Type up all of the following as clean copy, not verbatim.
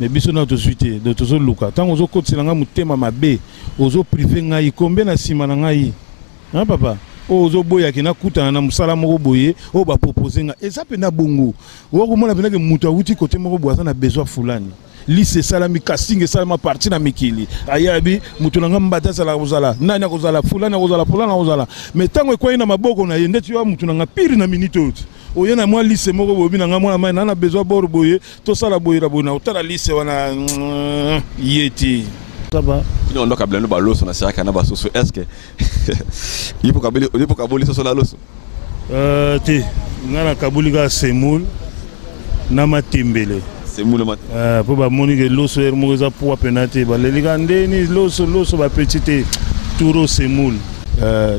mais biso na to suite de tozo luka tant ozo kotelanga mutema mabe ozo privé ngai combien na sima na ngai hein papa ozo boya kina kutana na musala moko boye o ba proposer nga et ça pena bongo o ko mona pena ke mutu awuti côté moko boisa na besoin fulani lise salami casting salama parti na mikili ayabi mutu nanga mbata sala kozala nani akozala fulani akozala mais tango ko ina maboko na yende tu wa mutu nanga pire na minute oye na mwa lise moko bobi nanga mwana mai na besoin bor boye to sala boyira bona utala lise wana yeti ça va on doit kabla no baloso na saka na basoso est-ce que il faut kaboli so la loso te ngana kabuli ga semul na matimbele semul mat po ba moni ke loso er mo za po penate ba le ligande ni loso ba petite turo semul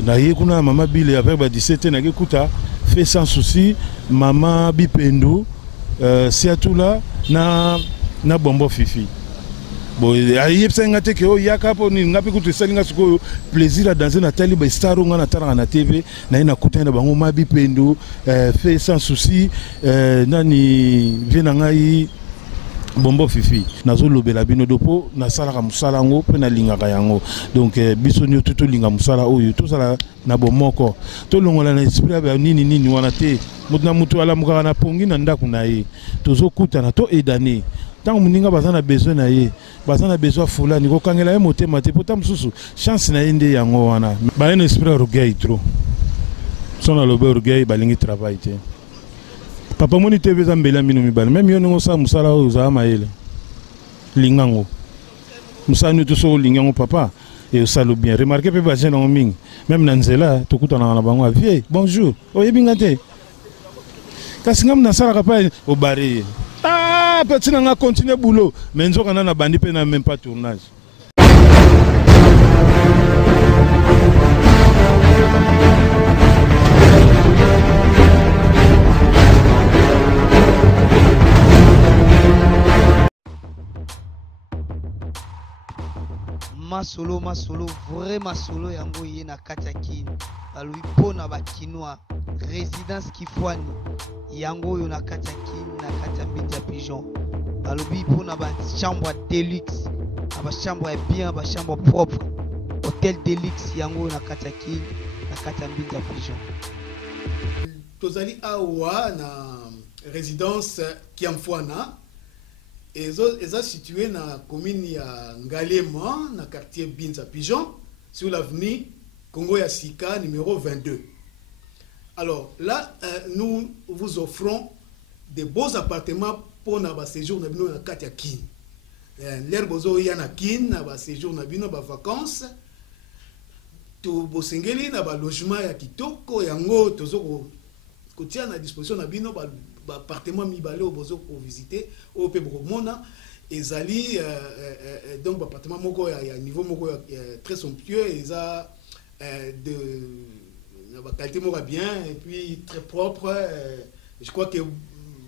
na yekuna mama bile avec ba 17 na kekuta fait sans souci mama bipendo siatula na bombo fifi bon ayepsa ngate ke o yakapo ni ngapi kutu salinga suko plaisir à danser na tali ba staro ngana tara na TV na ina kutenda bango mabi pendo fait sans souci nani vena ngai bombo fifi nazo lobela bino dopo na sala ka musala ngo pe na linga ka yango donc biso nyo tuto linga musala oyo to sala na bomoko to longola na esprit ba nini wana te mutna mutu ala muka na pongi na ndako na ye tozo kutana to edane tant muninga bazana besoin na ye bazana besoin fulani ko kangela ye motema te pota mususu chance na ende yango wana ba ene esprit orgueil trop sona lobe orgueil balingi travail te papa moni te beza mbela mino mibale même yo ngo sa musala o za maele lingango musani to so lingango papa et ça le bien remarquez pe ba jeune en ming même na nzela to kutana na bango vie bonjour oyebinga te kasi ngam na sala ka pa o bare petit n'a continué boulot mais nous on a bandi pe na même pas tournage masolo vraiment solo yango yena kataki balui pona ba kinois résidence Kifwani yango yo na kataki na katambinja pigeon balobi pona ba chambre deluxe ba chambre bien ba chambre propre hôtel deluxe yango na kataki na katambinja pigeon tozali awa na résidence Kiamfwana est situé dans la commune de Ngalema, dans le quartier Binza Pigeon, sur l'avenue Congo Yassika, numéro 22. Alors là, nous vous offrons des beaux appartements pour notre séjour dans le quartier Kin. L'herbozo y a na Kin, dans le séjour dans les vacances. Tout bosengeli dans le logement ya kitoko yango tozo ko tia à disposition na bino appartement mibale au bozo pour visiter au Pébromona et zali donc appartement moko ya niveau moko très somptueux et ça de la qualité moko bien et puis très propre je crois que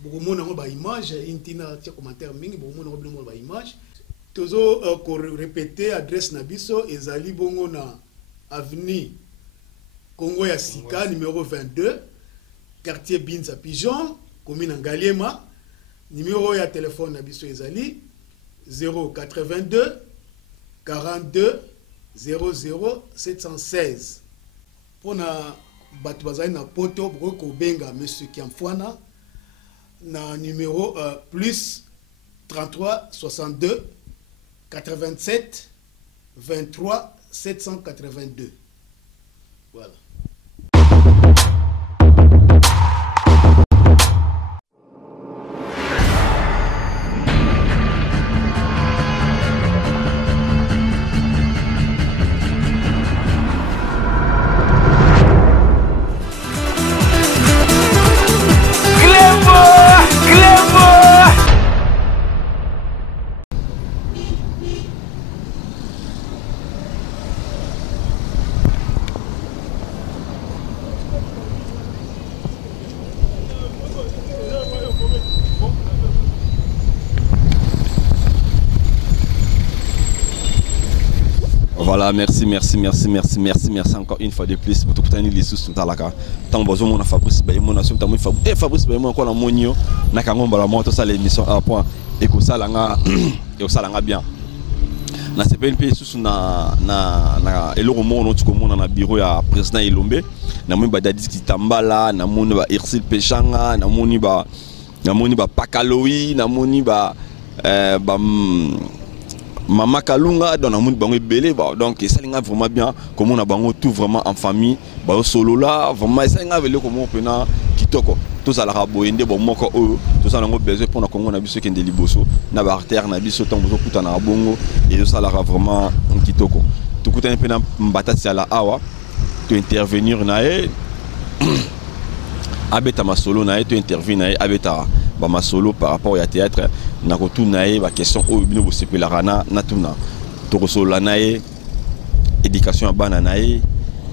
Pébromona ba image intina tia commentaire mingi Pébromona ba image tozo ko répéter adresse na biso et zali bongo na avenue Congo ya Sika numéro 22 quartier Binza Pigeon commune Ngalema, numéro de téléphone Nabiso Ezali 082 42 00 716. Pour na batubazai na poto broko benga monsieur Kiamfwana na numéro plus 33 62 87 23 782. Voilà. Voilà, merci encore une fois de plus pour tout les sous tout à la carte. Tant besoin mon Fabrice Bayemon a Fabrice Bayemon encore la monio na kango bala moto ça l'émission à point et que ça langa bien. Na CPNP sous na eloko mo no tuko mona na bureau ya président Ilombe na moni ba Dadis Kitambala na moni ba Irsil Pechanga na moni ba Pakaloui na moni ba Mama Kalunga dans na moni bango belé donc ça linga vraiment bien comme on a bango tout vraiment en famille ba solo là vraiment ça linga vele comme on pena kitoko tout ça la raboyende bon moko tout ça nango besoin pour na Congo na biso kende liboso na ba artère na biso tango zo kuta na bongo et ça la vraiment kitoko tout kuta pena mbata la awa tu intervenir na abeta masolo na tu intervenir na abeta ba masolo par rapport au théâtre na ko tout na ba question o bino bo sepela rana na tuna to ko solo na éducation bana na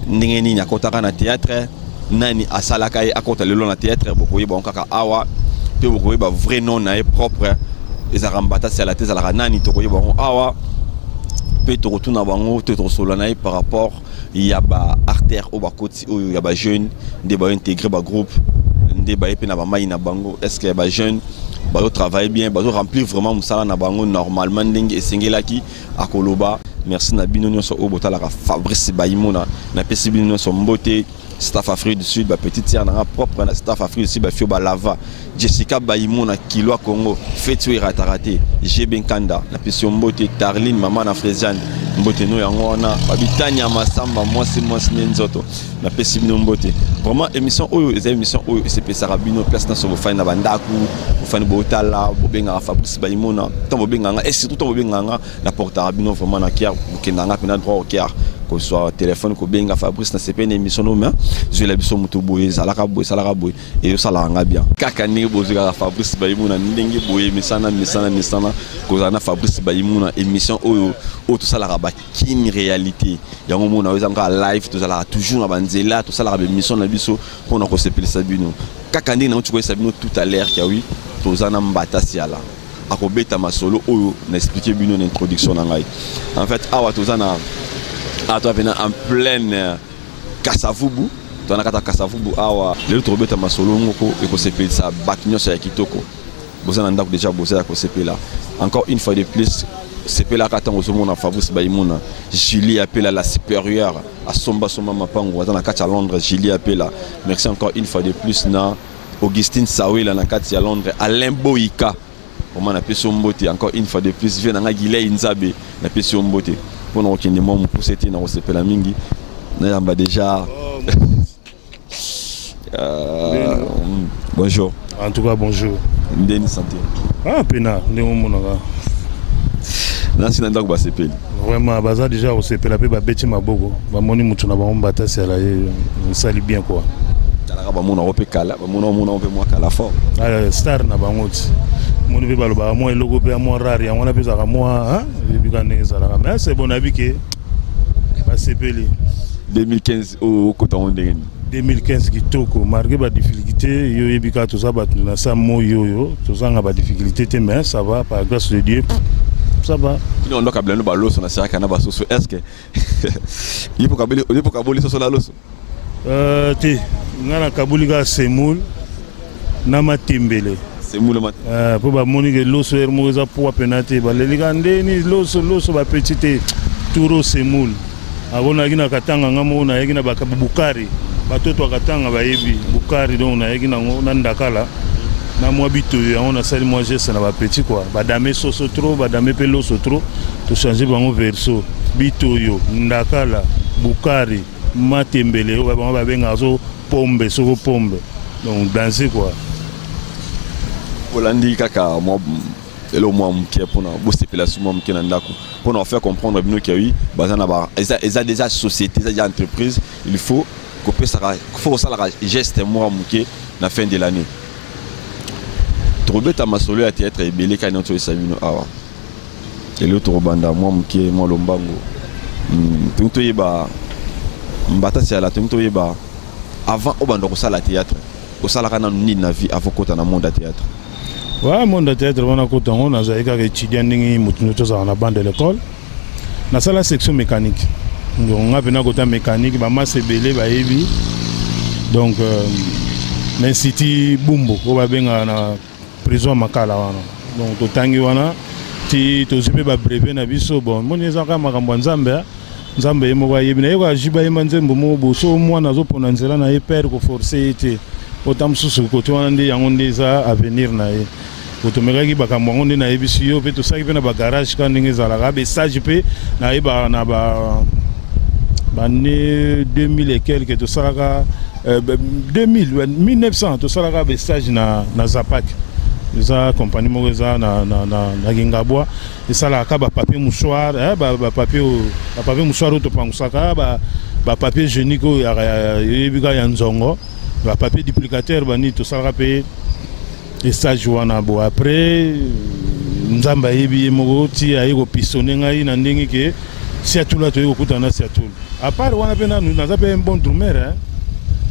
ndenge ni nyakota na théâtre nani asalaka akota lelo na théâtre bokoye ba kaka awa pe bokoye ba vrai nom na propre ezarambata c'est la thèse la nani to koye ba awa pe to retourna bango to solo na par rapport il y a ba artère au ba côté il y a ba jeune de ba intégrer ba groupe de ba epena ba mai na bango est-ce que ba jeune ba travailler bien ba remplir vraiment musala na bango normalement ndenge esengelaki akoloba merci na bino nyonso o botala ka Fabrice Bayimona na pesi bino nyonso mbote staff Afrique du Sud, petite sœur dans propre staff Afrique du Sud, Fio Lava, Jessica Bayimona, Kilo Congo, Fetu Ratarate, Jeben Kanda, la Pession Mbote, Tarline, Maman na Fréziane, Mbote no Yangona, Babitania Massamba, moi c'est Nenzoto, la Pessimino Mbote. Vraiment, émission Oyo, les émissions Oyo, c'est Sarabino, place dans son fan Bandaku, fan Botala, Bobenga, Fabrice Bayimona, Tambobenganga, et surtout Tambobenganga, la porte Arabino, vraiment na Kiar, Bukendanga, Pena droit au Kiar. Que ce soit téléphone que benga Fabrice na c'est une émission no mais je l'ai biso muto boye salaka boye et ça la nga bien kaka ni bozika Fabrice Bayimuna ndenge boye misana que na Fabrice Bayimuna émission oyo tout ça la raba kin réalité ya ngo na weza nga live tout ça la toujours na banzela tout ça la émission na biso pour na ko sepeli sabino kaka ni na tu ko sabino tout à l'heure kia oui to zana mbata siala akobeta masolo oyo na expliquer bino en introduction na ngai en fait awa to zana toi venant en pleine Kasavubu, tu as un Kasavubu, le trobeta masolo ngoko et que c'est ça batnyo sa kitoko. Bosa nanda déjà bossé à CP là. Encore une fois de plus, CP là kata ngosomo na Fabrice Bayimona, Julie appelle à la supérieure à Somba Mapango dans la carte à Londres, Julie appelle. Merci encore une fois de plus na Augustine Sawe là na carte à Londres, Alain Boika. Comment on appelle Sombote encore une fois de plus, vient na Guilay Inzabe, na appelle Sombote. Pour nous qui ne m'ont pas poussé dans le mingi, nous avons déjà. Bonjour. En tout cas, bonjour. Ndeni santé. Ah, pena, ndeni monanga. Nansi nanda ko CP. Vraiment, baza déjà au CP la pe ba beti maboko. Ba moni mutu na ba mbata sala sali bien quoi. Tala ba mona ope kala, ba mona ope moi kala fort. Ah, star na bangoti. Mon vie baloba moi logo pe moi rare ya on pesa moi hein bikane sala mais c'est bon avis que ba CP 2015 au kota ondenge 2015 kitoko marqué ba difficulté yo yebika tout ça ba na sa moyo tout ça nga ba difficulté mais ça va par grâce de Dieu ça va on doit kabla no ba loso na sera kana ba soso est-ce que il faut kaboli soso la loso te ngana kabuli ga semoul na matembele pour ba moni que l'osso est mouza pour penate ba leligande ni l'osso ba petite turo semoul avona gina katanga ngamo na yegina ba bukari batoto katanga ba yebi bukari donc na yegina na ndakala na moi bito ya on a sali moi geste na ba petit quoi ba dame soso trop ba dame pe l'osso trop to changer bango verso bito yo ndakala bukari matembele ba benga zo pombe soko pombe donc danser quoi. Olandi kaka moi elo moi mkia pour na bosepelation moi mkia na ndako pour nous faire comprendre bino que oui bazana ba eza déjà société eza entreprise il faut couper ça faut ça la geste moi mkia na fin de l'année trobeta masolo ya théâtre ebele kana to esabino awa elo to banda moi mkia moi lombango tunto yeba mbata c'est la tunto yeba avant obanda ko sala théâtre ko sala kana ni na vie avant kota na monde théâtre. Ouais, mon théâtre, on a côté on a étudiant ningi mutunoto on a bande de l'école. Na sala section mécanique. Donc on a bena côté mécanique, ba masse belé ba yebi. Donc l'institut Bumbo, on va benga na prison Makala wana. donc totangi wana ti tozipe ba brevet na biso bon moni ezaka makambo nzambe nzambe ye moko ayebi na ye ko ajiba ye manzembo mo boso mwana azopona nzela na ye père ko forcer ete ota mosusu kote wana nde yango nde eza avenir na ye kotomekaki bakambo yango nde nayebisi yo mpe tosaki mpe na bagarage ka ndenge ezalaka besage mpe nayeba na bane 2000 et quelque tosalaka 1900 tosalaka besage na Zapak eza compagnie moko eza na Gingabwa esalaka bapapier mouchoir bapapier mouchoir oyo topangusaka bapapier génique oyo yebika ya nzongo bapapier duplicateur bani tosalaka mpe stage wana bo après nzambe ayebi ye moko ti aye kopistone ngai na ndenge ke siatula toye kokutana na siatula à part wana mpe nanu naza mpe un bon drummer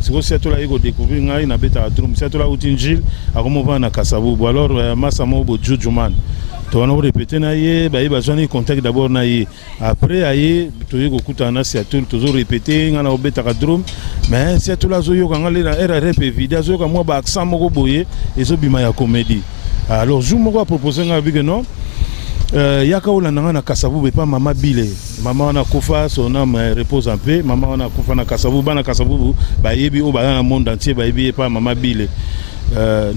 siko siatula aye kodécouvrir ngai nabetaka drum siatula uti njile akomovana na Kasavubu alors masa moko bo jujuman to wana korepete na ye baye bazwani contact d'abord na ye après aye toye kokutana na siatula tozorepete ngai na kobetaka drum mais siatula azoyoka ngai na RRP vide azoyoka mwa baaccent moko boye ezobima ya comédie alors jour moko apropose ngai abike non yaka olanda ngai na Kasavubu epa mama bile mama wana kufa son âme repose un peu mama wana kufa na Kasavubu bana Kasavubu bayebi oyo baza na monde entier bayebi epa mama bile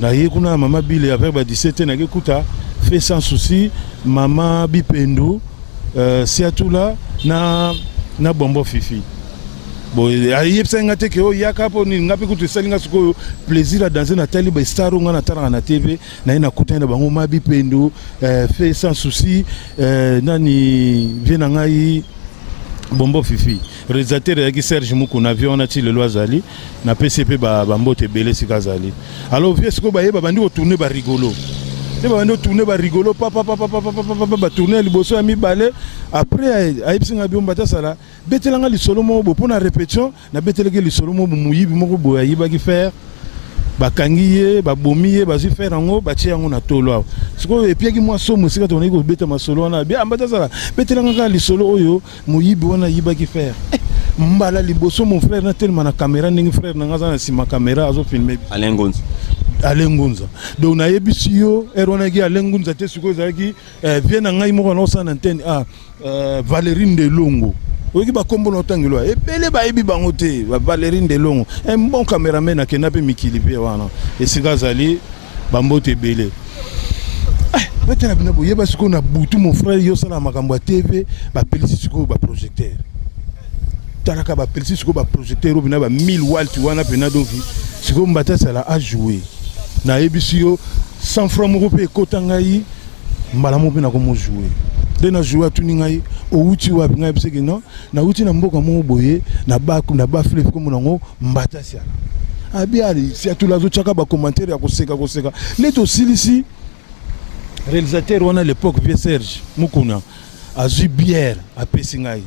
na ye kuna mama bile avec ba 17 na kuta fait sans souci mama Bipendo siatula na bombo fifi bon ayebisa nga te ke o yaka po ni ngapi kutu salinga siko plaisir à danser na tali ba star nga na tala na TV na ina kutana bango mabi pendo fait sans souci nani viena ngai bombo fifi réalisateur ya Serge Muku na avion na ti le loazali na PCP ba mbote belé sikazali alors vieux siko ba yeba bandi ko tourner ba rigolo te ba bandi tourner ba rigolo papa tourner liboso ya mibale après ayibsinga biomba ta sala betelanga lisolo mo bo pona répétition na beteleke lisolo mo muyibi moko bo ayiba ki faire bakangiye babomiye bazi faire ngo batie yango na tolo siko epiaki mwa somo sika to niko beta masolo wana bien ambata sala betelanga ka lisolo oyo muyibi wana yiba ki faire mbala liboso mon frère na tellement na caméra ndingi frère na ngaza na sima caméra azo filmer Alengunza donc na yebisi yo eronaki Alengunza te siko ezalaki vient na ngai moko na osana antenne Valerine Delongo oki ba kombo na tangelo ebele ba yebi bango te ba Valerine Delongo un bon caméraman na kenape mikili pe wana esika zali bambote ebele betela bina bo yeba siko na butu mon frère yo sala makambo ya TV ba pelisi siko ba projecteur talaka ba pelisi siko ba projecteur bina ba 1000 watts wana pena donc siko mbata sala a jouer na yebisi yo 100 francs moko pe kotangai mbala mo pe na komo jouer de na jouer atuni ngai outi wa binga biseke non na outi na mboka mo boye na ba fleuve comme nango mbata siala abiali si atula zo chaka ba commentaire ya koseka leto silisi réalisateur wana l'époque vieux Serge Mukuna azui bière a pesingai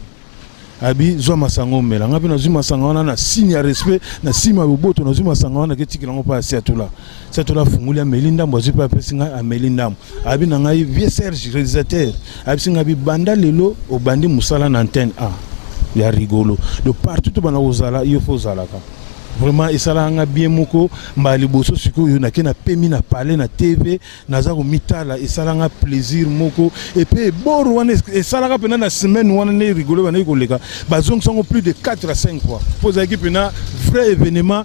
abi zwa masango mela ngapi na zwa masango wana na signe ya respect na sima boboto na zwa masango wana ke tikila ngo pa siatula funguli ya Melinda mbo zipa pesinga a Melinda abi na ngai vieux Serge réalisateur abi singa bi banda lelo o bandi musala na antenne A ya rigolo de partout to bana ozala yo fo zalaka vraiment isala nga bien moko mbali boso siko yo na kena pemi na parler na TV naza ko mitala isala nga plaisir moko et puis bor wana isala ka pena na semaine wana ne rigolo bana ko leka bazong songo plus de 4 à 5 fois pose équipe pena vrai événement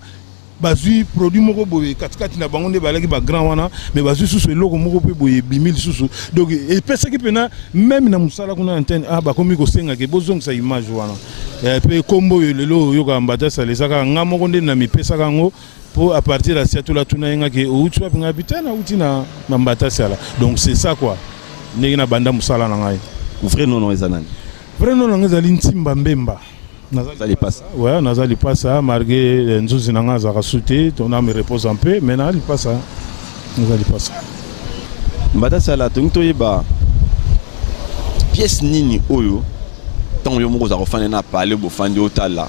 bazui produit moko boye katikati na bango nde balaki ba grand wana mais bazui susu eloko moko pe boye bimil susu donc et pesa ki pena même na musala kuna antenne ba komi ko senga ke bozong sa image wana et puis kombo lelo yo ka mbata sa lesaka nga moko nde na mipesa kango pour à partir de cette là tuna nga ke outu wa pinga bitana outi na mbata sala donc c'est ça quoi ndenge na banda musala na ngai vrai non ezanani vrai non ngazali ntimba mbemba Nazali passe. Ouais, Nazali passe ça, malgré Nzouzi Nanga Zarasouté, ton âme repose un peu, mais Nazali passe ça. Nazali passe. Mbata Sala, tu as pièce nini oyo, tant yo moko za refane na parler bo fandi otala.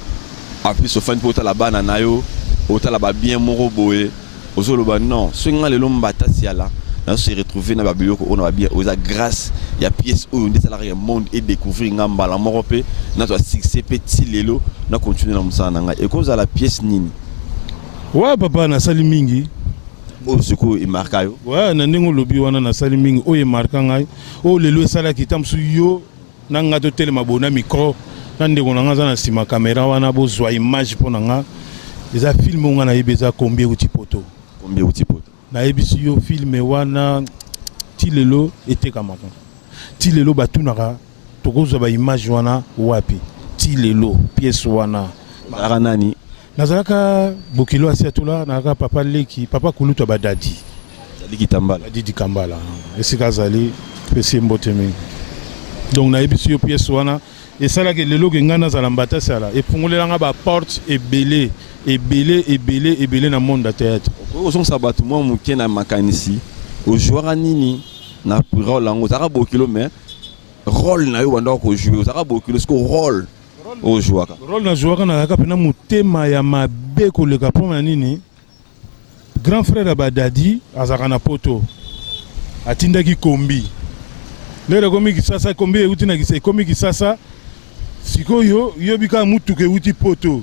Après ce fandi otala bana na yo, otala ba bien moko boé, ozolo ba non, swinga le Mbata Sala. On se retrouver dans la bibliothèque, on a bien aux grâce il y a pièces où on salariés monde et découvrir ngamba la moropé notre succès petit lelo na continuer na musana nga et cause à la pièce nini ouais papa na sali mingi o siko e marka yo ouais na ndingo lobi wana na sali mingi o e marka ngai o lelo sala kitamsu yo na nga to telema bona micro na ndeko na nga za na sima caméra wana bo zwa image pona nga eza film nga na yebeza combien uti poto na yebisi yo film wana ti lelo etekamaka ti lelo batunaka tokozwa ba image wana wapi ti lelo pièce wana ara nani nazalaka bokilo asiatula naka papa leki papa kulutu badadi Didi Kambala Didi Kambala esika zali pesi mbote mingi donc na yebisi yo pièce wana esalaki lelo ke ngana zala mbata sala epungolelanga ba porte ebele na monde de théâtre ozong sabatu mo muke na makanisi o joueur nini na rôle lango zaka bokilo mais rôle na yo wanda ko jouer zaka bokilo ce rôle o joueur rôle na joueur na ka pena mutema ya mabe ko le kapona nini grand frère Abadadi azaka na poto atindaki kombi lero komi kisasa kombi euti na kise komi kisasa sikoyo yobika mutuke uti poto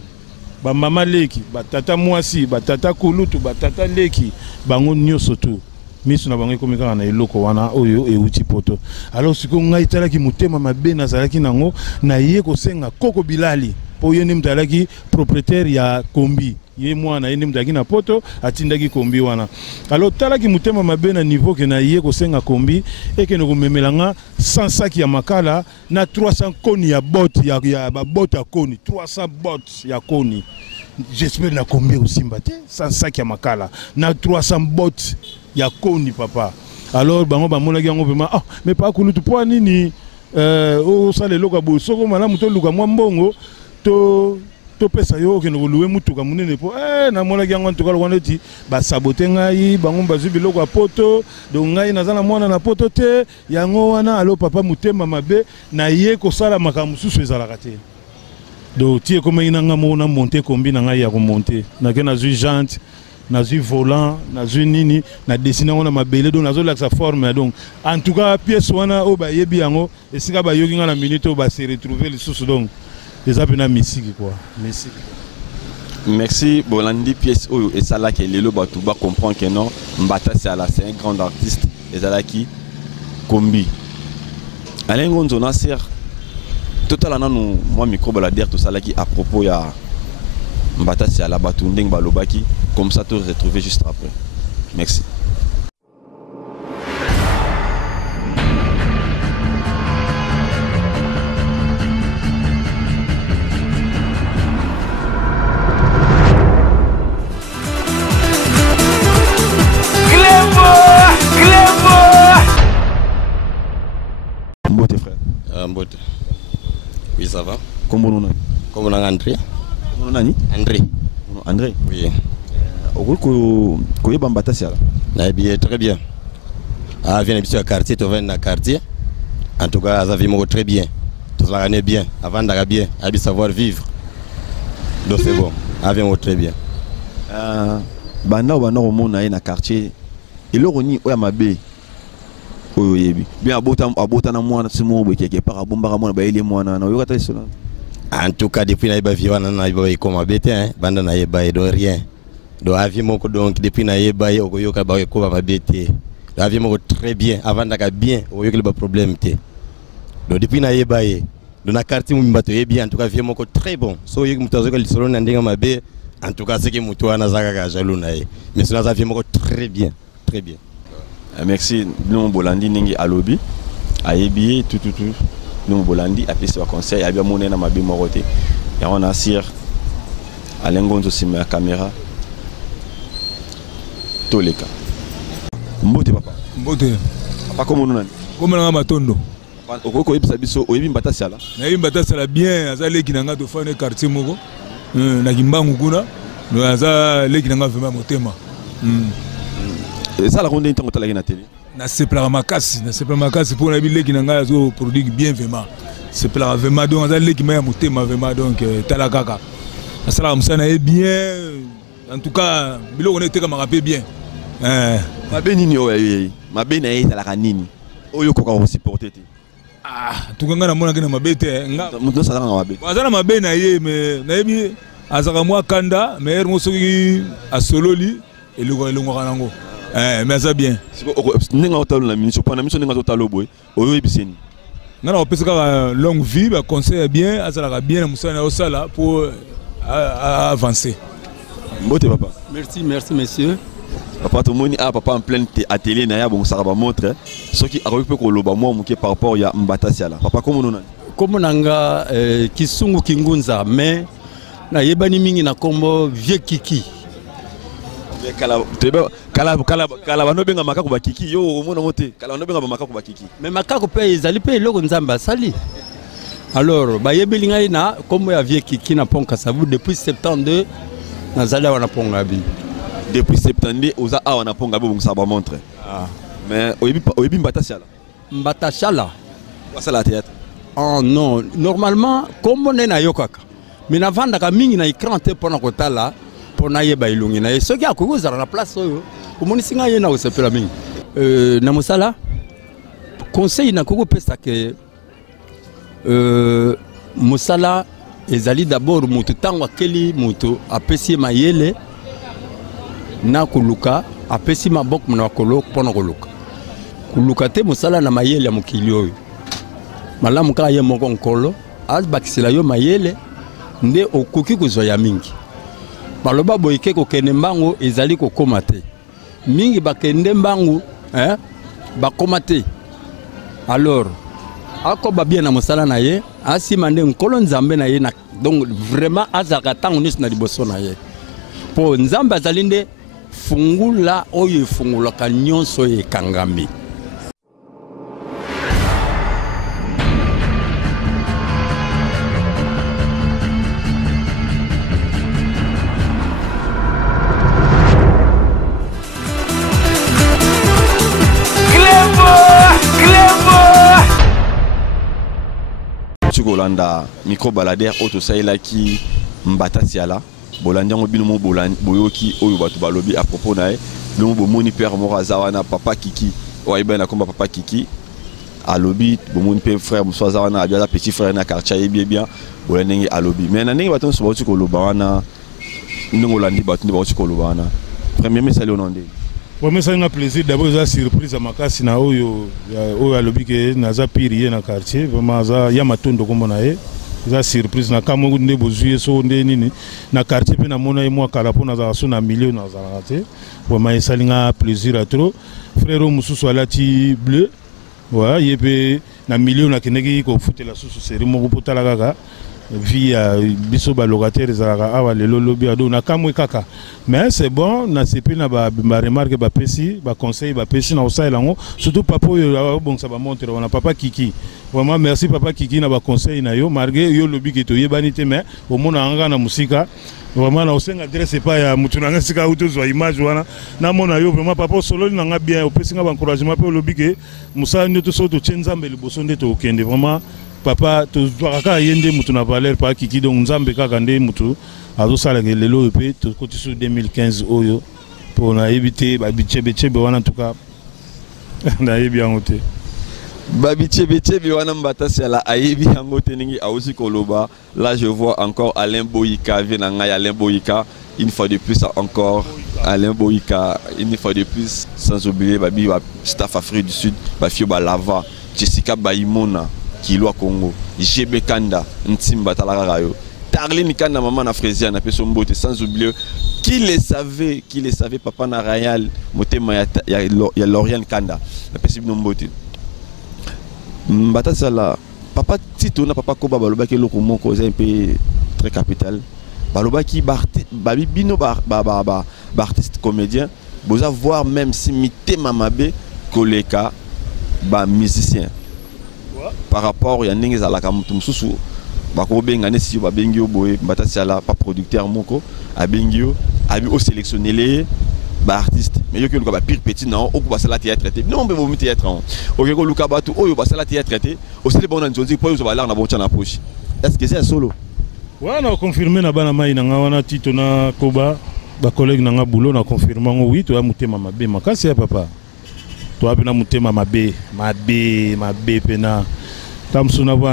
ba mama leki ba tata mwasi ba tata kulutu ba tata leki bango nyoso tu misu na bango komi kaka na eloko wana oyo euti poto alors siko ngai talaki mutema mabe na zalaki nango na ye ko senga koko bilali po yene mtalaki propriétaire ya kombi ye mwana yene mtaki na poto atindaki kombi wana alors talaki mutema mabe na niveau ke na ye ko senga kombi eke no komemelanga 100 saki ya makala na 300 koni ya bot ya ba bot ya koni 300 bot ya koni j'espère na kombi usimba te 100 saki ya makala na 300 bot ya koni papa alors bango bamonaki yango pema ah mais pas kulutu po nini o sale loka bo soko malamu to luka mwa mbongo to pesa yo ke no luwe mutuka munene po na monaki yango ntukala wana eti ba sabote ngai bango bazwi biloko ya poto donc ngai nazana mwana na poto te yango wana alo papa mutema mabe na ye ko sala makambo susu ezalaka te donc tie komei na nga mona monter kombi na ngai ya ko monter na ke na zui jante na zui volant na zui nini na dessiner wana mabele donc nazo laksa forme donc en tout cas pièce wana o ba yebi yango esika ba yoki nga na minute o ba se retrouver les sous donc les apena musique quoi musique. Merci Bolandi pièce oyo et ça là que lelo batu ba comprendre que non Mbata c'est un grand artiste et ça là qui kombi Alain Gonzo Nasser total nanu moi micro balader tout ça là qui à propos ya Mbata c'est à la batu ndeng balobaki comme ça te retrouver juste après. Merci. Mbote. Oui, ça va. Comment on a? Comment on a André? Comment on a ni? André. André. Oui. Au lieu Mbata c'est là. Bien, très bien. Ah, vient ici au quartier, tu viens dans le quartier. En tout cas, ça vit très bien. Tout ça va bien. Avant d'aller bien, à bien savoir vivre. Donc c'est bon. Ah, vient très bien. Banda au monde dans le quartier. Et là on y est mabe. Bien abota na mwana simo quelque part bomba mwana ba ile mwana na yokata cela. En tout cas depuis na ba viwana na ba comme bete hein banda na yeba do rien. Do avi moko donc depuis na yeba yo yoka ba ko ba bete. Do avi moko très bien avant d'aka bien o yoka ba problème te. Do depuis na yeba ye do na quartier mu mbato ye bien en tout cas vie moko très bon. So yoka mutazo ka lisolo na ndinga mabe en tout cas c'est que mutu ana zaka ka jaloux na ye. Mais cela ça vie moko très bien, très bien. Merci nous Bolandi ningi alobi ayebi tout nous Bolandi appelé ce conseil abia monena mabi morote ya on assire alengonzo sima caméra toleka mbote papa mbote papa comme on nani comme na matondo okoko yebisa biso oyebi Mbata sala na yebi Mbata sala bien azali kinanga to fane quartier moko na kimbangu kuna no azali leki nanga vraiment motema ça la ronde ntango talaki na télé na sepla makasi pour na bileki na ngai azo produit bien vraiment sepla vraiment donc azali leki maya motema vraiment donc tala kaka asala musana e bien en tout cas biloko na teka makape bien mabe nini oyo mabe na yeza la nini oyo koka ko supporter te tukanga na mona kena mabe te nga muto sala nga mabe azana mabe na ye mais na yebi azaka mwa kanda mais mo soki asololi eloko nango Mais ça bien. Nenga otalo la mission pendant mission nenga otalo boy. Oyo ebiseni. Nana opesa ka longue vie, ba conseil bien, azala bien musana osala pour avancer. Mbote papa. Merci monsieur. Papa to moni papa en plein atelier na ya bon ça va montrer ce qui a repéré ko loba moi muke par rapport ya Mbata Siala. Papa comment nona? Comme nanga kisungu kingunza mais na yebani mingi na kombo vieux kiki. Kala bano benga makako ba kiki yo omona mote kala bano benga makako ba kiki. Mais makako pe ezali pe eloko nzamba sali. Alors ba yebeli ngai na kombo ya vieux kiki na ponka savu depuis 72 na zala wana ponga bi. Depuis 72 oza a wana ponga bo ça va montrer. Mais oyebi Mbata Siala. Mbata Siala. Wasa la théâtre. Oh non, normalement kombo na yokaka. Mais na vanda ka mingi na écran te pona kotala. Pona yeba ilungi na soki akokozala na place oyo omonisi nga ye na osepela mingi na mosala conseil na koko pesa ke mosala ezali d'abord mutu tango akeli mutu apesi mayele na kuluka apesi maboko na kolo pona kuluka te mosala na mayele ya mokili oyo malamu ka ye moko nkolo azbakisela yo mayele nde okoki kozwa ya mingi. Baloba boyike ko kende mbango ezali ko komate. Mingi bakende mbango bakoma te. Alors akoba bien na mosala na ye asima nde nkolo nzambe na ye na donc vraiment azaka tango nyonso na liboso na ye. Po nzambe azali nde fungula oyo efungulaka nyonso ekangami. Bolanda micro baladère auto saïla qui Mbata Siala bolanda ngobino mo boyoki oyo batu balobi à propos nae lomo bomoni père morazawana papa kiki oyiba na komba papa kiki alobi bomoni père frère mosazawana abia petit frère na quartier bien bolanda ngi alobi mais na ngi baton so batu ko lobana ngolandi batu ndi batu ko lobana premier message ononde. Bon, mais ça a un plaisir d'abord la surprise à Makasi na oyo à lobby que naza pirier na quartier vraiment ça ya matondo comme on a ça surprise na kama nde bozuye so nde nini na quartier pe na mona moi kala pona za so na milieu na za raté vraiment ça linga plaisir à trop frère mususu alati bleu ouais yebe na milieu na kineki ko futela susu série moko potala kaka via biso ba locataire zalaka awa lelo lobi ado na kamwe kaka mais c'est bon na sepi na ba remarque ba pesi ba conseil ba pesi na osai lango surtout papa yo bon ça va montrer on a papa Kiki vraiment merci papa Kiki na ba conseil na yo malgré yo lobi ke to yebani te mais au mona anga na musika vraiment na osenga adresse pas ya mutu na sika auto zo image wana na mona yo vraiment papa solo na nga bien opesi nga ba encouragement pe lobi ke musa nyoto so to tshenzambe liboso nde to kende vraiment papa to doaka yende mutu na valeur pa Kiki donc nzambe kaka nde mutu azo sala ke lelo pe to koti sur 2015 oyo pour na éviter ba bichebe wana en tout cas na yebi angote ba bichebe wana Mbata Siala ayebi angote ningi ausi koloba. Là je vois encore Alain Boyika vient na Alain Boyika une fois de plus encore Alain Boyika une fois de plus sans oublier babi ba staff Afrique du Sud ba Fio ba Lava Jessica Baimona Kilo Congo, GB Kanda, Ntimba Talarayo, Tarline Kanda, maman na Frésia, na Peso Mbote, sans oublier qui les savait, papa na Rayal, Motema ya Lorian Kanda, na Peso Mbote. Mbata Siala, papa Tito na papa Koba Baloba qui est le Moko, c'est un peu très capital. Baloba qui babi bino artiste comédien, vous allez voir même si mité mamabe koleka ba musicien. Par rapport à Nengi Zalaka Mutumsusu, Bako Bengane si Babengio Boy, Mbata Siala, pas producteur Moko, Abengio, Abi sélectionné les artistes. Mais il y a un pire petit non, au Basala théâtre traité. Non, mais vous théâtre. Au Gego Lukabatu, au Basala théâtre traité, aussi les bonnes choses, pour vous avoir l'air dans la poche. Est-ce que c'est un solo? Ouais, on a confirmé na bana mai na wana Tito na Koba, ba collègue na Boulot na confirmé oui, tu as mutema mabe makasi ya papa. Toi pena mutema mabe pena. Comme si on avait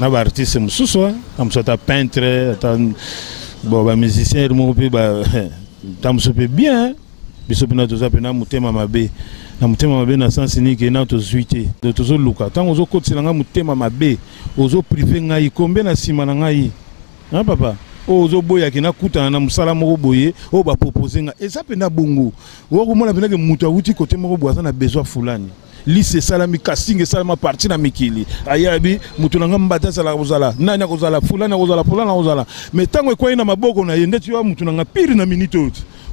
un artiste mususu, comme ça, un peintre, un musicien, tamuso pe bien biso pena toza pena mutema mabe na mutema mabe na sens unique na tozuite de tozo luka tango zo kotiselanga mutema mabe ozo privé ngai kombe na sima na ngai hein papa ozo boya kina kutana na musala moko boye o ba proposer nga eza pena bongo o ko mona pena ke mutu awuti côté moko boaza na besoin fulani lise salami casting salama parti na mikili ayabi mutu nanga mbata sala kozala nani akozala fulani akozala mais tango ekoyi na maboko na yende tu wa mutu nanga pire na minute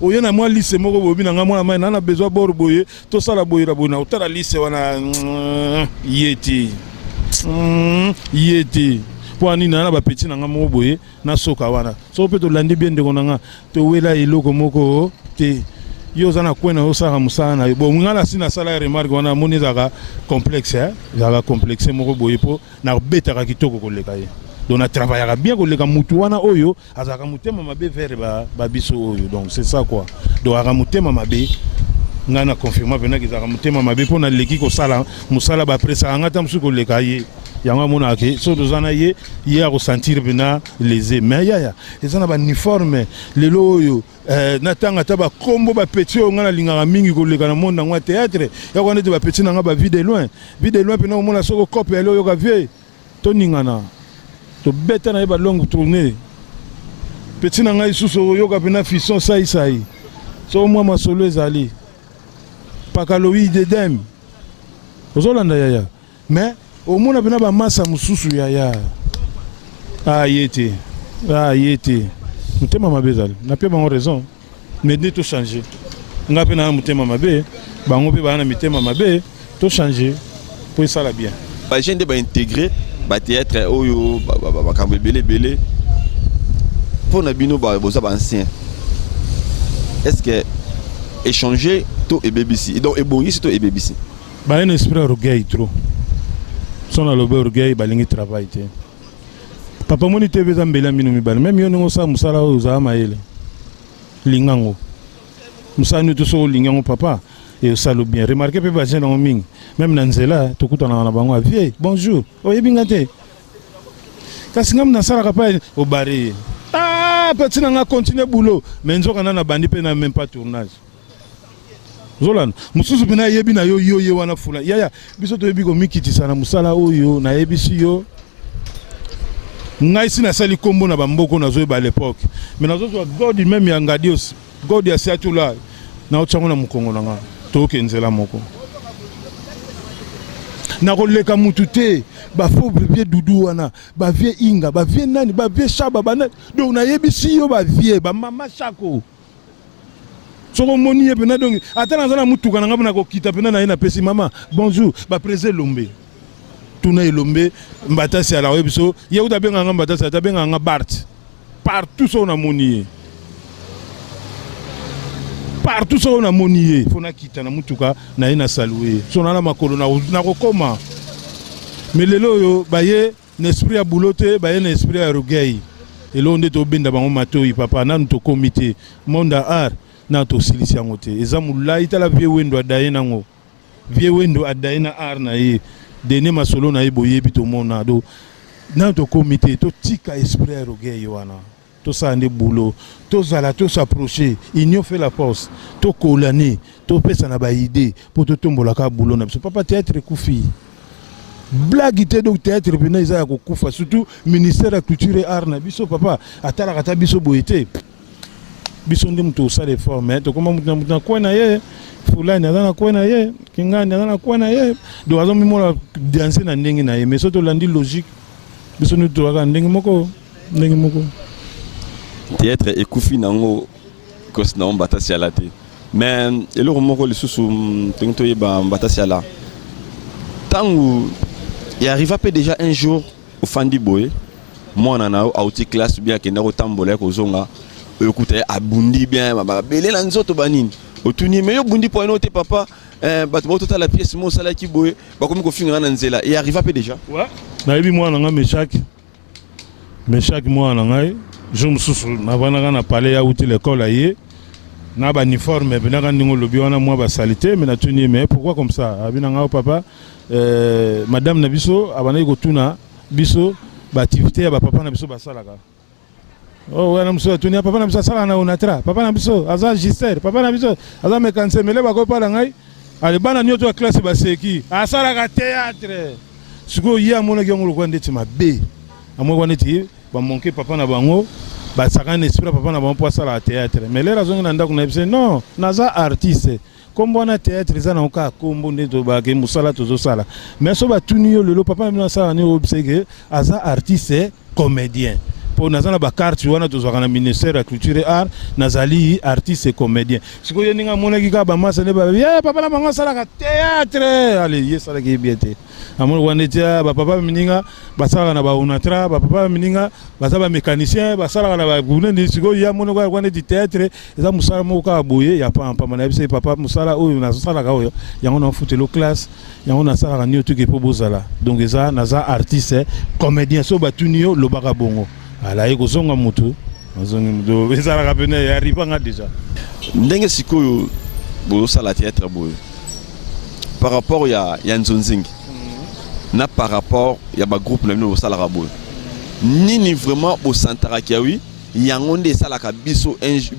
oye na mwa lise moko bobi nanga mwana mai na besoin bor boye to sala boye ra bona utala lise wana yeti po ani na ba petit nanga moko boye na soka wana so pe to landi bien de konanga to wela eloko moko te yo zana kwena osaka musana bo ngala sina sala remarque wana monizaka complexe zaka complexe moko boye po na betaka kitoko koleka ye donc na travaillera bien koleka mutu wana oyo azaka mutema mabe vers ba biso oyo donc c'est ça quoi donc aka mutema mabe ngana confirmer pena ki zaka mutema mabe po na leki ko sala musala ba presa ngata musu koleka ye yanga mona ke so dozana ye a ressentir bena les mais ya ezana ba uniforme lelo oyo na tanga taba kombo ba petit o ngana lingaka mingi koleka na monde ngwa théâtre ya kwana te ba petit nga ba vie de loin pena mona soko copie elo yo ka vie to ningana to beta na ba longue tournée petit nga isuso yo ka pena fisson sai so moi ma solo ezali pakaloï de dem ozolanda ya mais au monde a pas massa mususu ya yete mutema mabe zal na pe bango raison mais ne tout changer nga pe na mutema mabe bango pe bana mutema mabe tout changer pour ça la bien ba gente ba intégrer ba théâtre oyo ba kambe belé pour na bino ba boza ba ancien est-ce que échanger to et BBC donc eboyi to et BBC ba un esprit orgueil trop son alobe orgueil balingi travail te papa moni TV zambela mino mibale même yo ngo sa musala o za maele lingango musani to so lingango papa et ça le bien remarquez pe ba jena ngoming même na nzela to kutana na bango vie bonjour oyebi ngate kasi ngam na sala kapa o bare petit nga continuer boulot mais nzoka na bandi pe na même pas tournage Zolan, mususu bina yebi na yo wana fula. Ya biso to yebi ko mikiti sana musala oyo na yebi si yo. Ngai sina sali kombo na bamboko na zo ba l'époque. Mais na zo God même ya ngadios. God ya siatula na ochango na mukongo na nga. To kenzela moko. Na koleka mutu te ba fo vie dudu wana, ba vie inga, ba vie nani, ba vie shaba bana. Donc na yebi si yo ba vie ba mama chako. Soko moni pena donc atana zana mutuka na ngabana ko kita pena na ina pesi mama bonjour ba prese lombe tuna elombe mbata si ala webiso ye uta benga ngamba mbata sa benga nga bart partout so na moni partout so na moni fona kita na mutuka na ina saluer so na makolo na kokoma melelo yo baye n'esprit ya boulotte baye n'esprit ya orgueil elonde to benda bango matoi papa nanu to comité monde art na to silisi yango te eza mulai tala vie wendo adaye nango vie wendo adaye na ar na ye dene masolo na ye boyebi to mona do na to comité to tika esprit orgueil wana to sa ande boulot to zala to s'approcher union fait la force to kolani to pesa na ba idée pour to tombola ka boulot na biso papa théâtre kufi blague te donc théâtre bina isa ya kokufa surtout ministère de culture et art na biso papa atala kata biso boyete biso ndi mtu usale forme to koma mtu na kwena ye fulani azana kwena ye kingani azana kwena ye do azo mimola danser na ndenge na ye mais soto landi logique biso ndi to aka ndenge moko théâtre ekufi nango kos na mbata siala te mais eloko moko lisusu tento yeba mbata siala tangu il arriva pe déjà un jour au Fandi Boy moi na a outi classe bien ke ndako tambola ko zonga écoutez abundi bien baba belé na nzoto banini otuni mais yo bundi po note papa bato boto la pièce mo sala ki boye ba komi ko finga na nzela et arriva pe déjà ouais na yebi moi na nga meshak moi na ngai je me souviens na bana na parler ya outi l'école aye na ba uniforme bena ka ndingo lobi wana moi ba salité mais na tuni mais pourquoi comme ça abina nga papa madame na biso abana ko tuna biso ba activité ya ba papa na biso ba salaka Oh wana muso tunia papa na biso sala na onatra papa na biso aza gister papa na biso aza mécanicien mele ba ko pala ngai ale bana nyoto ya classe ba seki asala ka théâtre siko ya mona ki ngolo kwa ndeti mabe amwe kwa ndeti ba monke papa na bango ba saka esprit papa na bango po sala théâtre mais lera zongi na ndako na biso non naza artiste kombo na théâtre za na oka kombo ndeto ba ke musala tozo sala mais so ba tuni yo lelo papa na sala ni obseke aza artiste comédien pour nazana ba carte wana tozwaka na ministère ya culture et art nazali artiste et comédien siko yo ninga mona ki ka ba masa ne ba papa na bango sala ka théâtre allez ye sala ki biete amon wana tia ba papa mininga ba sala na ba onatra ba papa mininga ba sala ba mécanicien ba sala na ba bunendi siko ya mona kwa wana di théâtre eza musala mo ka boye ya pa pa na bise papa musala oyo na sala ka oyo yango na futelo classe yango na sala ka ni otuke po bozala donc eza naza artiste comédien so ba tunio lobaka bongo ala yeko zonga mutu zonga mutu ezala ka pene ya ripanga déjà ndenge sikoyo bo sala théâtre boye par rapport ya Nzonzingi na par rapport ya ba groupe na bino bo sala ka boye nini vraiment au santara kiawi yango nde sala ka biso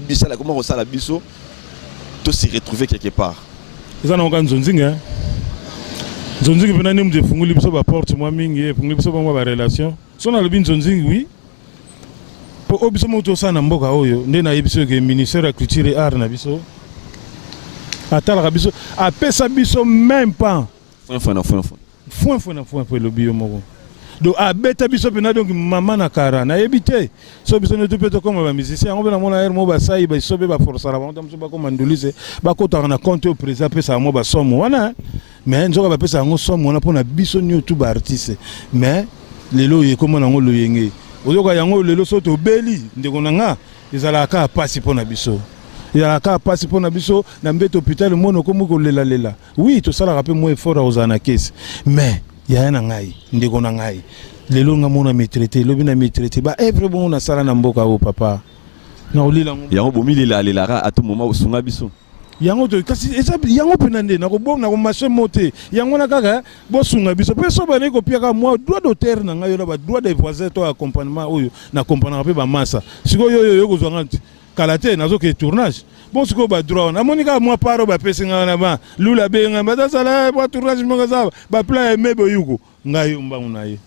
bisala comment ko sala biso to se retrouver quelque part ezana ko Nzonzingi hein Nzonzingi pena ni mje funguli biso ba porte moi mingi funguli biso ba relation sona le bin Nzonzingi oui pour obiso moto sana mboka oyo nde na yebiso ke ministère ya culture et art na biso atala biso apesa biso même pas foi le bio moko do abeta biso pena donc mama na kara na yebite so biso ne to peto comme ba musicien on na mona mo ba sai ba sobe ba forcer la on ba ko mandolise ba ko ta na compte au président pesa mo ba somme wana mais nzoka ba pesa ngo somme wana pona biso ni tout ba artiste mais lelo ye comme na ngo lo yenge oyoka yango lelo soto beli ndeko nanga ezalaka pasi pona biso ezalaka pasi pona biso na mbeto hôpital mono komo ko lela oui to sala rapé mo effort ozana kesi mais ya na ngai ndeko na ngai lelo nga mona maîtreté lobi na maîtreté ba evre bon na sala na mboka o papa na olila ngo yango bomili la lela à tout moment osunga biso yango to kasi eza yango penande na ko bon na ko marché moté yango na kaka bo sunga biso pe so ba ne ko pia ka moi droit d'auteur na ngayo na ba droit des voisins to accompagnement oyo na accompagnement pe ba massa siko yo ko zonga kalate nazo ke tournage bon siko ba droit na monika moi paro ba pesinga na ba lula be nga ba sala ba tournage mo ka ba plan mebe yuko ngayo mbangu na ye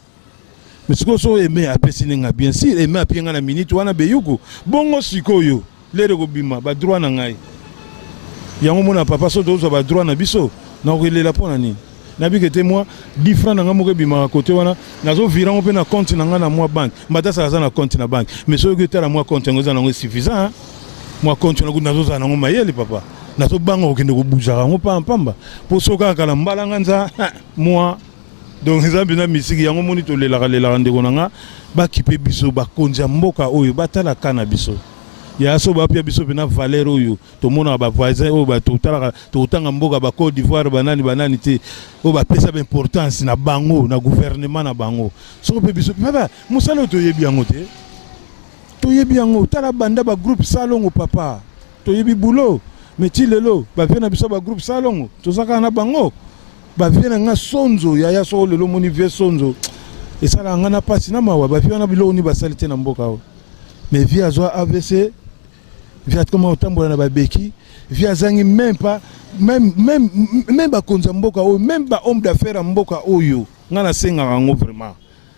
mais siko so aimé a pesiner nga bien sûr aimé a pienga na minute wana be yuko bongo siko yo lere ko bima ba droit na ngai yango mona papa so dozo ba droit na biso na relela pona ni na bi kete moi 10 francs na ngamoke bima côté wana nazo viran on pe na compte na nga na moi banque mbata ça na compte na banque mais so que tala moi compte ngoza na ngo suffisant hein moi compte na nazo za na ngo mayele papa nazo bango okende ko bujaka ngo pamba po so ka kala mbala nganza moi donc ezambi na misiki yango moni to lela ndeko na nga ba kipe biso ba konja mboka oyo batala kana biso ya so ba pia biso pena valeur oyo to mona ba voisin oyo ba to tala to tanga mboka ba Côte d'Ivoire banani te o ba pesa importance na bango na gouvernement na bango so pe biso papa musalo to yebi yango te to yebi yango tala banda ba groupe salongo papa to yebi boulot mais ti lelo ba vient na biso ba groupe salongo to saka na bango ba vient nga sonzo ya so lelo moni vie sonzo et ça la ngana pasi na mawa ba vient na bilo ni ba salite na mboka o mais via zo AVC via comment otambola na babeki via zangi même ba konza mboka oyo même ba homme d'affaires mboka oyo ngana senga ngo vraiment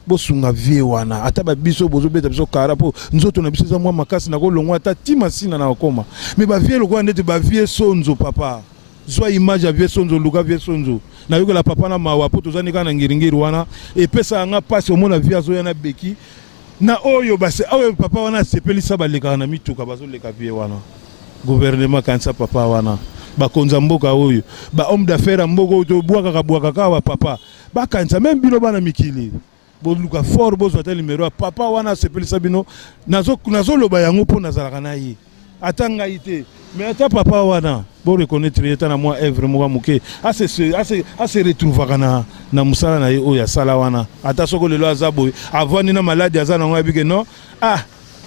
bosunga vie wana ata ba biso bozo beta biso kara po nzoto na biso za mwa makasi na ko longwa ata tima sina na okoma mais ba vie lokwa ndete ba vie sonzo papa zwa image ya vie sonzo luka vie sonzo na yoka la papa na mawa po tozani kana ngiringiri wana e pesa nga passe au mona vie azo yana beki na oyo base oyo papa wana sepelisa baleka na mituka bazo leka vie wana gouvernement kansa papa wana bakonza mboka oyo ba homme d'affaires mboka to bwaka kawa papa bakansa même bino bana mikili bo luka fort bo zota numéro papa wana sepelisa bino nazo loba yango po nazalaka na ye atanga ite mais ata papa wana bo reconnaître eta na moi œuvre mo muke ase retrouver na musala na ye oya sala wana ata soko lelo azabo avant na maladie azana ngo abike non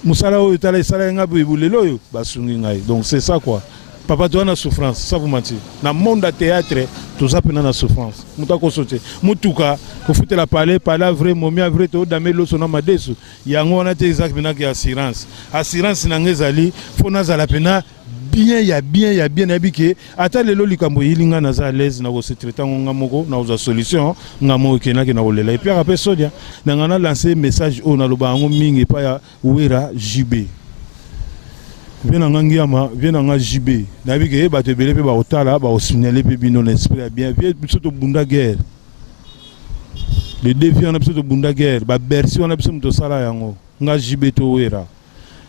musala oyo tala sala nga bo lelo yo basungi ngai donc c'est ça quoi papa tu as une souffrance, ça vous mentir. Dans le monde du théâtre, tout ça peut une souffrance. Moutako sauter. Moutouka, faut foutre la parler vrai, momia vrai, tout d'amé l'eau son nom desu. Yango on a des exact maintenant qui assurance. Assurance n'angezali, faut nazala pena bien ya bien habité. Ata lelo likambo yilinga naza à l'aise na ko se traiter ngamoko na uza solution ngamo kena ke na olela. Et puis après sodia, nangana lancer message au na loba ngo mingi pa ya wera JB. Viens en JB. Nabi ke ba te belé pe ba otala ba o signaler pe bino l'esprit bien. Viens plutôt de bunda guerre. Les défis on a plutôt de bunda guerre. Ba Bercy on a plutôt de sala yango. Nga JB to wera.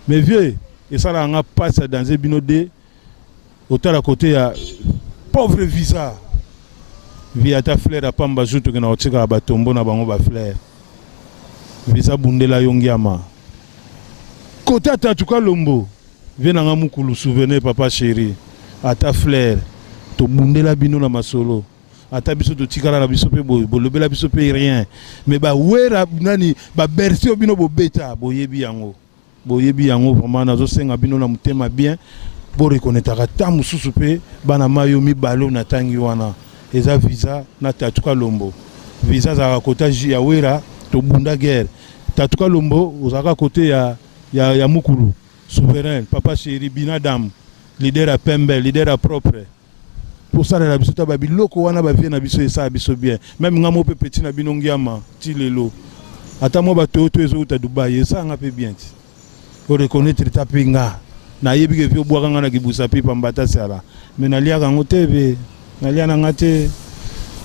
Mais vieux, et ça là on passe dans un bino de otala côté ya pauvre visa. Via ta fleur a pamba juto ke na otika ba tombo na bango ba fleur. Visa bundela yongiama. Côté ta tuka lombo. Viens dans Mukulu, souvenez papa chéri, à ta fleur, to bundé la bino na masolo, à ta biso to tikala la biso pe bolobé la biso pe rien, mais ba wera nani ba bersi bino bo beta boyebi yango vraiment nazo senga bino na mutema bien, bo reconnaître ta mususu pe bana mayo mi balo na tangi wana, eza visa na tatuka lombo, visa za kota ya wera to bunda guerre, tatuka lombo ozaka côté ya Mukulu. Souverain, papa chéri, binadam, leader à Pembe, leader à propre. Pour ça, la biso tababi loko wana ba vie na biso et ça biso bien. Même ngamo pe petit na binongiama, ti lelo. Ata mo ba to ezo uta Dubai, ça nga pe bien. Pour reconnaître ta pinga. Na yebi ke fi obwa nga na kibusa pipa mbata sala. Mais na lia kango tebe, na lia na ngate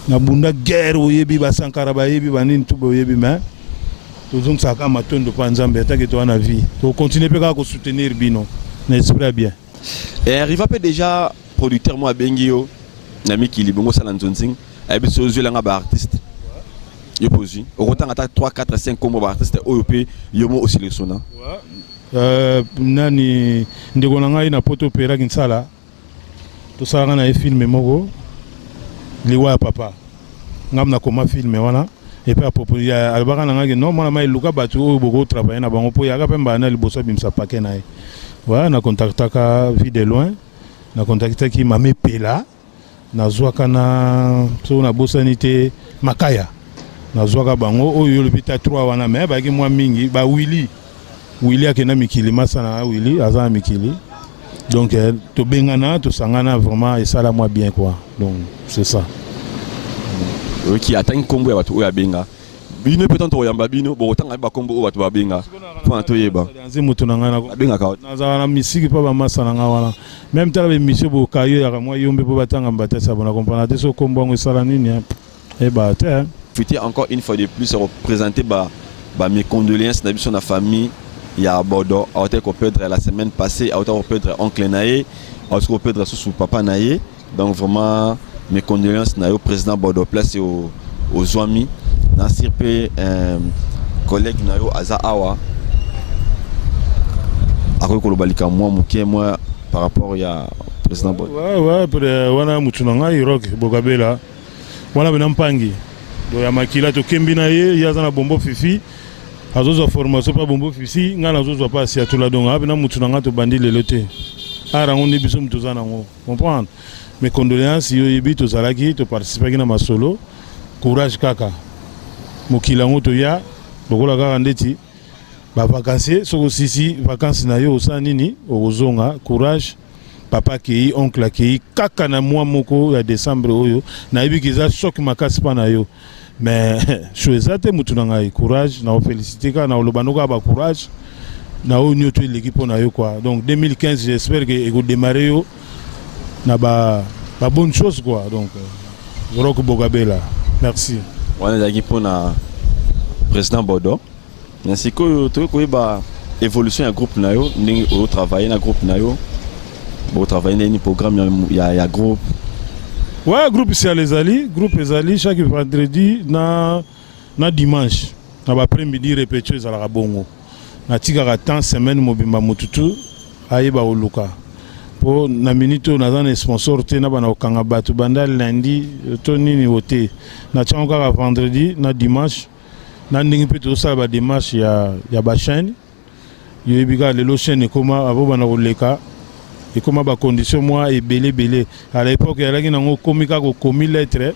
na bunda guerre oyebi ba sankara ba yebi ba nini tubo yebi mais toujours ça comme matondo panzambe tant que toi na vie pour continuer à soutenir bino n'espère bien et arriva peut déjà producteur moi bengio nami ki libongo sala nzonzing abi sozo la ba artiste yo posi au content ata 3 4 5 comme ba artiste OEP yomo aussi le sona nani ndeko na ngai na poto opéra kinsala to sala na film moko liwa papa ngam na koma film wana. Et puis à propos, il y a Albara Nangaki, non, moi, je suis battu au Bogo travailler na bango po yaga pemba na liboso bimsa paquet na. Ouais, na contacté ka vie de loin, na contacté qui m'a mis pela, na zwaka na so na bosanité makaya. Na zwaka bango o yo le bita 3 wana mais ba ki moi mingi ba Willy akena mikili masana Willy aza mikili. Donc to bengana to sangana vraiment et ça là moi bien quoi. Donc c'est ça. Qui attend combo ya batu ya benga bino peut-être oyamba bino bo tanga ba combo batu ba benga faut antoyeba nzi mutu nanga na benga ka na na misiki pa ba masana nga wana même tala be monsieur bo kayo ya moi yombe po batanga mbata ça bona comprendre te so combo ngo sala nini e ba te fêter encore une fois de plus représenter ba mes condoléances na biso na famille ya Bodo a été ko perdre la semaine passée a été ko perdre oncle naé a été ko perdre sous papa naé donc vraiment mes condoléances au président Bodo place et aux amis dans sirpe collègue nayo aza awa ako ko balika moi par rapport ya président Bodo ouais wana mutunanga irok bogabela wana benampangi do ya makila to kembi na ye yaza na bombo fifi azozo formation pa bombo fifi ngana azozo pa si atula donga bena mutunanga to bandi lelote ara ngondi biso mutuzana ngo comprendre. Mes condoléances, yo yebi to zalaki to participer na masolo. Courage kaka. Mokilango to ya, lokola kaka ndeti. Ba vacances, soko sisi vacances na yo osa nini, ozonga, courage. Papa ki oncle ki kaka na mois moko ya décembre oyo, na yebi kiza choc makasi pa na yo. Mais choisate mutu na ngai, courage, na féliciter ka na olobanoka ba courage. Na o nyoto l'équipe na yo quoi. Donc 2015, j'espère que ego démarrer yo. Na ba bonne chose quoi donc Rock Bogabela merci on est aquí pour na président Bodo ainsi que to ko ba évolution ya groupe na yo ndingi o travailler na groupe na yo bo travailler ni programme ya groupe ouais groupe c'est les ali groupe ezali chaque vendredi na dimanche na ba après-midi répétition za la bongo na tika temps semaine mobimba mututu ayeba oluka. Pour na minute on a un sponsor te na bana okanga batu banda lundi to nini wote na tchango ka vendredi na dimanche na ndingi pe to sala ba dimanche ya ba chaîne yo ebika lelo chaîne koma abo bana koleka et comment ba condition moi et belé à l'époque il y a qui nango komika ko komi lettre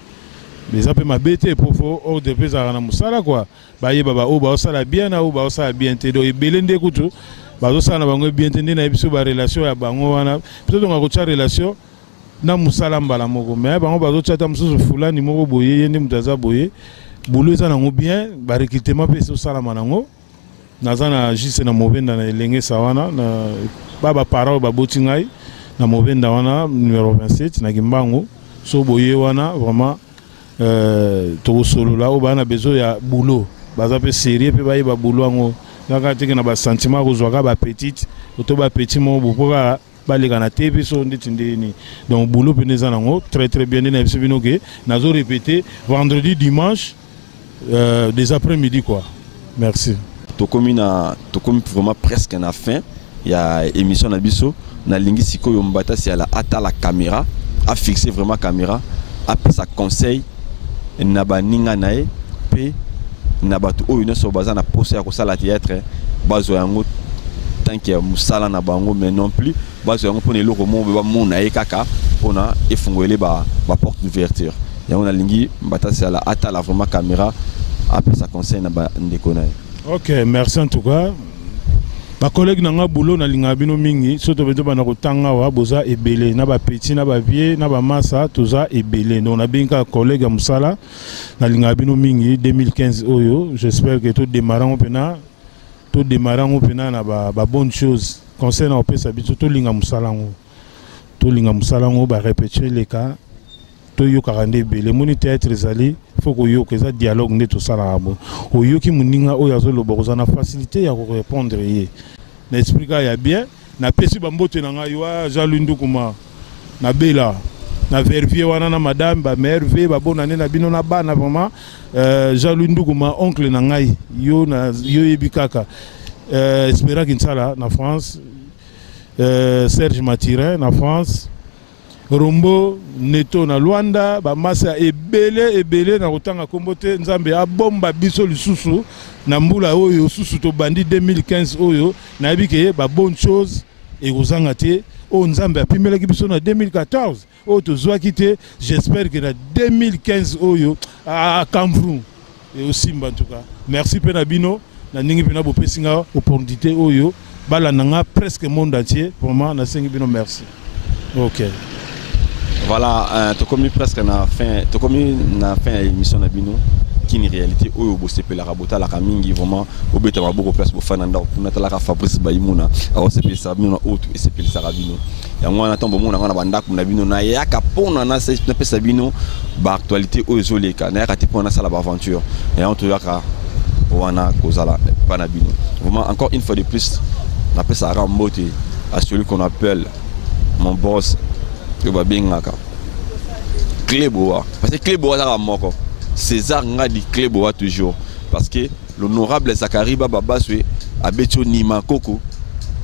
mais après ma bête pour hors de pesa na musala quoi ba ye baba o ba osala bien na o ba osala bien te do e belé ndekutu ba osala bango bien te na biso ba relation ya bango wana peut-être on a relation na musala mbala moko mais bango ba zochata mususu fulani moko boye yende mutaza boye boulot eza nango bien ba recrutement pe so sala manango nazana juste na movenda na elenge sawana na baba parole ba botingai na movenda wana numéro 27 na kimbango so boye wana vraiment to solo là o bana besoin ya boulot baza pe sérieux pe ba boulot ngo ngaka teke na ba sentiment ko zwaka ba petite to ba petit mo bokoka baleka na te biso ndeti ndeni donc boulot peneza nango très bien na biso bino ke nazo répéter vendredi dimanche des après-midi quoi. Merci. Tokomi vraiment presque na fin il y a émission na biso na lingi sikoyo mbata si ala ata la caméra a fixé vraiment caméra après sa conseil na baninga nae pe na batu oyo nyonso baza na poste ya kosala théâtre bazo yango tant que musala na bango mais non plus bazo yango pona eloko mo ba mona e kaka pona efungwele ba porte d'ouverture yango na lingi mbata si ala ata la vraiment caméra après sa conseil na ba ndeko nae. Ok, merci en tout cas. Ma collègue nanga boulot na linga bino mingi soto beto bana kotanga wa boza ebele na ba petit na ba vie na ba massa toza ebele donc na binka collègue ya musala na linga bino mingi 2015 oyo j'espère que tout démarrant pena na ba bonne chose concernant opesa biso to linga musala ngo ba répéter les cas to yo karande ebele moni théâtre ezali faut que yo que ça dialogue nde to sala abo oyo ki muninga oyo azoloba kozana facilité ya ko répondre ye na expliquer ya bien na pesi bambote na ngai wa Jalundu kuma na bela na vervier wana na madame ba merve ba bonane na bino na bana vraiment Jalundu kuma oncle na ngai yo yebikaka espéra kinsala na France Serge Matirin na France Rombo Neto na Luanda ba masa ebele na kotanga kombote nzambe abomba biso lisusu na mbula oyo susu to bandi 2015 oyo na yebike ba bonne chose et kozanga te o nzambe apimela biso na 2014 o to zwaki te j'espère que na 2015 oyo à Cameroun et aussi en tout cas merci penabino na ningi pena bo pesinga opportunité oyo bala nanga presque monde entier vraiment na sengi bino merci. OK. Voilà, tokomi presque na fin émission na bino qui en réalité oyo bo sepela rabota la kamingi vraiment obeta maboko place bo fananda kuna talaka Fabrice Baimuna awo sepela sabino auto et sepela sarabino ya mwana tombo mona ngana bandako na bino na yaka pona na pesa bino ba actualité oyo zoleka na yaka tipona sala ba aventure et on to yaka wana kozala pana bino vraiment encore une fois de plus na pesa rambote à celui qu'on appelle mon boss Bengaka Cléboa parce que Cléboa ça moko César ngadi Cléboa toujours parce que l'honorable Zakari Baba Baswe abecho Nima Koko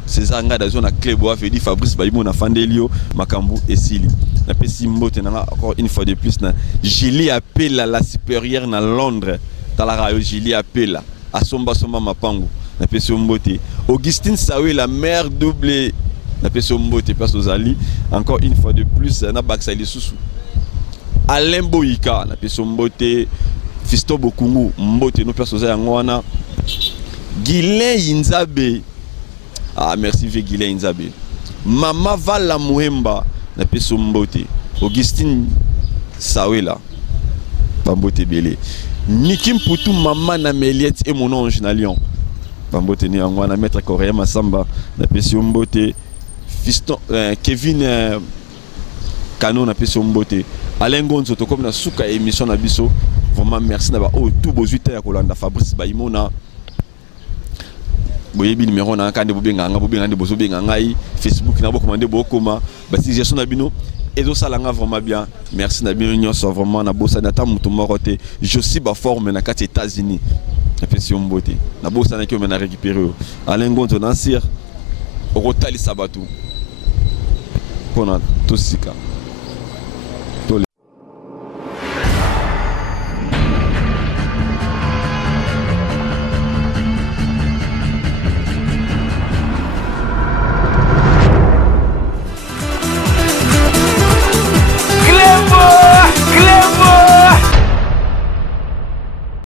César ngada zona Cléboa fait dit Fabrice Baimona Fandelio Makambu et Sili na pesi mbote na encore une fois de plus na Julie appelle la supérieure na Londres talara yo Julie appelle à somba mapangu na pesi mbote Augustine Sawe la mère doublée na peso mbote place aux ali encore une fois de plus na baksali susu Alain Boyika na peso mbote Fisto Bokungu mbote no place aux wana Guilain Inzabe merci ve Guilain Inzabe Mama Vala Muhemba na peso mbote Augustine Sawela bambote belé Nikim Poutou Mama na Meliette et mon ange na Lyon bambote ni ngwana maître Korea Masamba na peso mbote Fiston, Kevin Kano na peso mbote Alain Gonzo to comme na suka émission na biso vraiment merci na ba oh tout beau 8 heures kolanda Fabrice Baimona boyebi numéro na kande bobenga nde bozo benga ngai Facebook na bokomande bokoma ba si gestion na bino ezo salanga vraiment bien merci na bino nyonso vraiment na bossa na ta mutu morote je suis ba forme na kati États-Unis na peso mbote na bossa na ki on a récupéré Alain Gonzo na sir Rotali Sabatou. Pona Tosika.